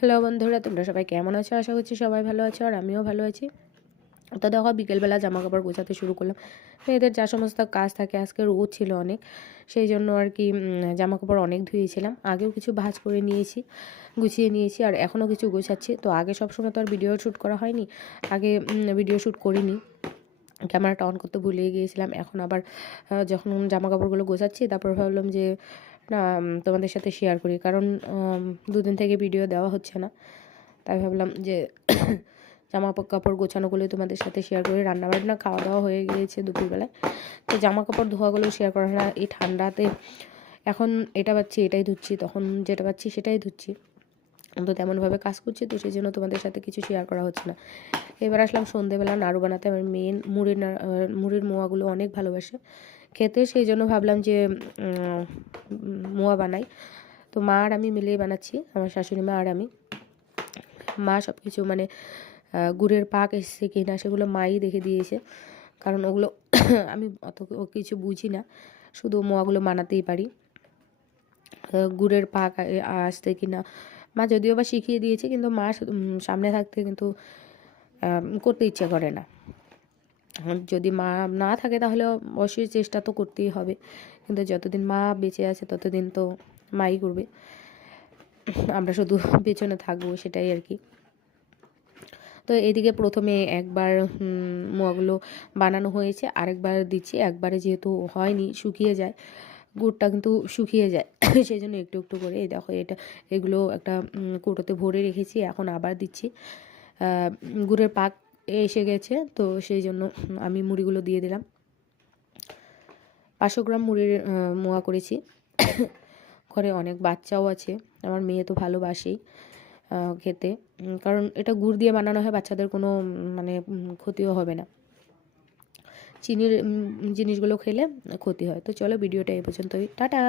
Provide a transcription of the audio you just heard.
Hello বন্ধুরা, তোমরা সবাই কেমন আছো? আশা করছি সবাই ভালো আছো আর আমিও ভালো আছি। তো দেখো, বিকেলবেলা জামা কাপড় গোছাতে শুরু করলাম। মেয়েদের যা সমস্ত কাজ থাকে, আজকে রোদ ছিল অনেক, সেই জন্য আর কি জামা কাপড় অনেক ধুয়েছিলাম। আগেও কিছু ভাঁজ করে নিয়েছি, গুছিয়ে নিয়েছি, আর এখনও কিছু গোছাচ্ছি। তো আগে সবসময় তো আর ভিডিও শ্যুট করা হয়নি, আগে ভিডিও শ্যুট করিনি, ক্যামেরাটা অন করতে ভুলে গিয়েছিলাম। এখন আবার যখন জামা কাপড়গুলো গোছাচ্ছি, তারপর ভাবলাম যে না, তোমাদের সাথে শেয়ার করি, কারণ দুদিন থেকে ভিডিও দেওয়া হচ্ছে না। তাই ভাবলাম যে জামা কাপড় গোছানোগুলো তোমাদের সাথে শেয়ার করি। রান্নাবান্না খাওয়া দাওয়া হয়ে গিয়েছে দুপুরবেলায়, তো জামা কাপড় ধোয়াগুলো শেয়ার করা না। এই ঠান্ডাতে এখন এটা পাচ্ছি এটাই ধুচ্ছি, তখন যেটা পাচ্ছি সেটাই ধুচ্ছি, তো তেমনভাবে কাজ করছি, তো সেই জন্য তোমাদের সাথে কিছু শেয়ার করা হচ্ছে না। এবার আসলাম সন্ধেবেলা নাড়ু বানাতে। আমার মেন মুড়ির মোয়াগুলো অনেক ভালোবাসে খেতে, সেই জন্য ভাবলাম যে মোয়া বানাই। তো মা আর আমি মিলেই বানাচ্ছি, আমার শাশুড়ি মা আর আমি। মা সব কিছু মানে গুড়ের পাক এসেছে কি না সেগুলো মাই দেখে দিয়েছে, কারণ ওগুলো আমি অত কিছু বুঝি না, শুধু মোয়াগুলো বানাতেই পারি। গুড়ের পাক আসতে কি না মা যদিও বা শিখিয়ে দিয়েছে, কিন্তু মা সামনে থাকতে কিন্তু করতে ইচ্ছে করে না। যদি মা না থাকে তাহলে অবশ্যই চেষ্টা তো করতেই হবে, কিন্তু যতদিন মা বেঁচে আছে ততদিন তো মাই করবে, আমরা শুধু পেছনে থাকবো, সেটাই আর কি। তো এদিকে প্রথমে একবার মোয়াগুলো বানানো হয়েছে, আরেকবার দিচ্ছি। একবারে যেহেতু হয়নি, শুকিয়ে যায়, গুড়টা কিন্তু শুকিয়ে যায় সেই জন্য একটু একটু করে এই দেখো এগুলো একটা কৌটোতে ভরে রেখেছি, এখন আবার দিচ্ছি। গুড়ের পাক এসে গেছে, তো সেই জন্য আমি মুড়িগুলো দিয়ে দিলাম। 500 গ্রাম মুড়ির মোয়া করেছি। ঘরে অনেক বাচ্চাও আছে, আমার মেয়ে তো ভালোবাসেই খেতে, কারণ এটা গুড় দিয়ে বানানো হয়, বাচ্চাদের কোনো মানে ক্ষতিও হবে না। চিনির জিনিসগুলো খেলে ক্ষতি হয়। তো চলো, ভিডিওটা এই পর্যন্তই, টাটা।